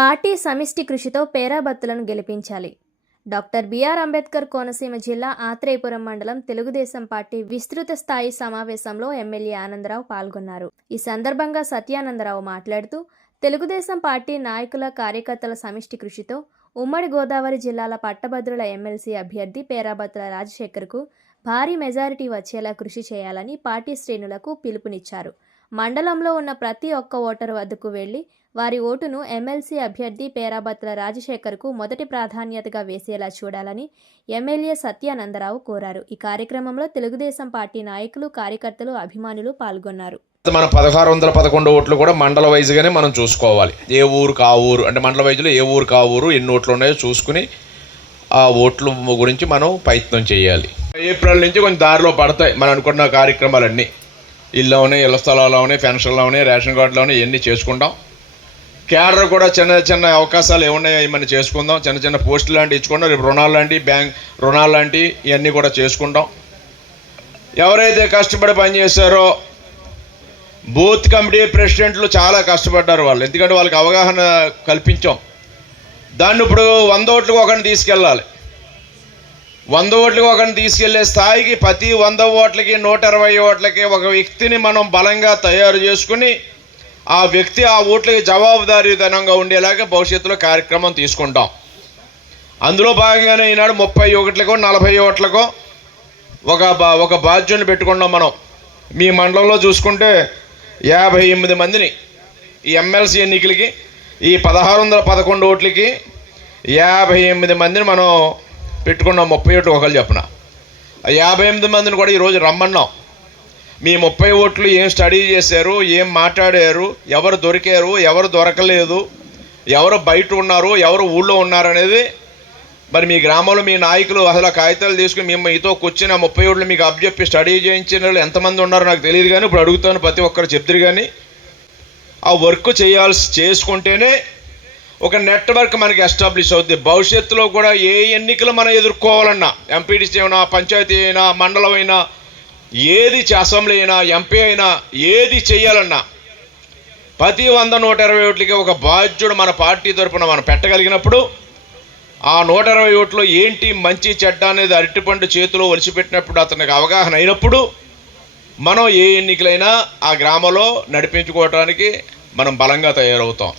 Party సమిష్టి కృషితో పేరాబత్తులను గెలిపించాలి. డాక్టర్ బిఆర్ అంబేద్కర్ కోనసీమ జిల్లా ఆత్రేయపురం మండలం తెలుగుదేశం పార్టీ విస్తృత స్థాయి సమావేశంలో ఎమ్మెల్యే ఆనందరావు పాల్గొన్నారు. ఈ సందర్భంగా సత్యానందరావు మాట్లాడుతూ తెలుగుదేశం పార్టీ నాయకుల కార్యకర్తల సమిష్టి కృషితో ఉమ్మడి గోదావరి జిల్లాల పట్టభద్రుల ఎమ్మెల్సీ అభ్యర్థి పేరాబత్తుల రాజశేఖర్కు భారీ మెజారిటీ వచ్చేలా కృషి చేయాలని పార్టీ శ్రేణులకు పిలుపునిచ్చారు. మండలంలో ఉన్న ప్రతి ఒక్క ఓటరు వద్దకు వెళ్ళి వారి ఓటును ఎమ్మెల్సీ అభ్యర్థి పేరాబత్తుల రాజశేఖర్కు మొదటి ప్రాధాన్యతగా వేసేలా చూడాలని ఎమ్మెల్యే సత్యానందరావు కోరారు. ఈ కార్యక్రమంలో తెలుగుదేశం పార్టీ నాయకులు కార్యకర్తలు అభిమానులు పాల్గొన్నారు. మన పదహారు వందల పదకొండు ఓట్లు కూడా మండల వైజ్గానే మనం చూసుకోవాలి. ఏ ఊరు కా ఊరు అంటే మండల వైజ్లో ఏ ఊరు కా ఊరు ఎన్ని ఓట్లు ఉన్నాయో చూసుకుని ఆ ఓట్లు గురించి మనం ప్రయత్నం చేయాలి. ఏప్రిల్ నుంచి కొంచెం దారిలో పడతాయి. మనం అనుకున్న కార్యక్రమాలన్నీ. ఇళ్ళలోనే ఇళ్ళ స్థలాల్లోనే పెన్షన్లోనే రేషన్ కార్డులోనే ఇవన్నీ చేసుకుంటాం. క్యాడర్ కూడా చిన్న చిన్న అవకాశాలు ఏమున్నాయో మనం చేసుకుందాం. చిన్న చిన్న పోస్టులు లాంటివి ఇచ్చుకుందాం. రేపు రుణాలు లాంటి బ్యాంక్ రుణాలు లాంటివి ఇవన్నీ కూడా చేసుకుంటాం. ఎవరైతే కష్టపడి పనిచేశారో బూత్ కమిటీ ప్రెసిడెంట్లు చాలా కష్టపడ్డారు వాళ్ళు. ఎందుకంటే వాళ్ళకి అవగాహన కల్పించాం. దాన్ని ఇప్పుడు వంద ఓట్లకు ఒకరిని తీసుకెళ్ళాలి. వంద ఓట్లకి ఒకరిని తీసుకెళ్ళే స్థాయికి ప్రతి వంద ఓట్లకి నూట ఇరవై ఓట్లకి ఒక వ్యక్తిని మనం బలంగా తయారు చేసుకుని ఆ వ్యక్తి ఆ ఓట్లకి జవాబుదారీతనంగా ఉండేలాగా భవిష్యత్తులో కార్యక్రమం తీసుకుంటాం. అందులో భాగంగానే ఈనాడు ముప్పై ఒకటికో నలభై ఓట్లకో ఒక బా ఒక బాధ్యుని పెట్టుకున్నాం మనం. మీ మండలంలో చూసుకుంటే యాభై ఎనిమిది మందిని ఈ ఎమ్మెల్సీ ఎన్నికలకి ఈ పదహారు వందల పదకొండు ఓట్లకి యాభై ఎనిమిది మందిని మనం పెట్టుకున్నాం ముప్పై ఒకటి ఒకళ్ళు చెప్పిన? యాభై ఎనిమిది మందిని కూడా ఈరోజు రమ్మన్నాం. మీ ముప్పై ఓట్లు ఏం స్టడీ చేశారు ఏం మాట్లాడారు ఎవరు దొరికారు ఎవరు దొరకలేదు ఎవరు బయట ఉన్నారు ఎవరు ఊళ్ళో ఉన్నారు అనేది మరి మీ గ్రామంలో మీ నాయకులు అసలు కాగితాలు తీసుకుని మేము మీతో కూర్చుని ఆ ముప్పై ఓట్లు మీకు అబ్జెప్పి స్టడీ చేయించిన వాళ్ళు ఎంతమంది ఉన్నారో నాకు తెలియదు కానీ ఇప్పుడు అడుగుతాను ప్రతి ఒక్కరు చెప్తారు కానీ ఆ వర్క్ చేయాల్సి చేసుకుంటేనే ఒక నెట్వర్క్ మనకి ఎస్టాబ్లిష్ అవుద్ది. భవిష్యత్తులో కూడా ఏ ఎన్నికలు మనం ఎదుర్కోవాలన్నా ఎంపీటీసీ అయినా పంచాయతీ అయినా మండలం అయినా ఏది అసెంబ్లీ అయినా ఎంపీ అయినా ఏది చేయాలన్నా ప్రతి వంద నూట ఇరవై ఓట్లకి ఒక బాధ్యుడు మన పార్టీ తరఫున మనం పెట్టగలిగినప్పుడు ఆ నూట ఇరవై ఓట్లు ఏంటి మంచి చెడ్డ అనేది అరటిపండు చేతిలో ఒలిచిపెట్టినప్పుడు అతనికి అవగాహన అయినప్పుడు మనం ఏ ఎన్నికలైనా ఆ గ్రామంలో నడిపించుకోవటానికి మనం బలంగా తయారవుతాం.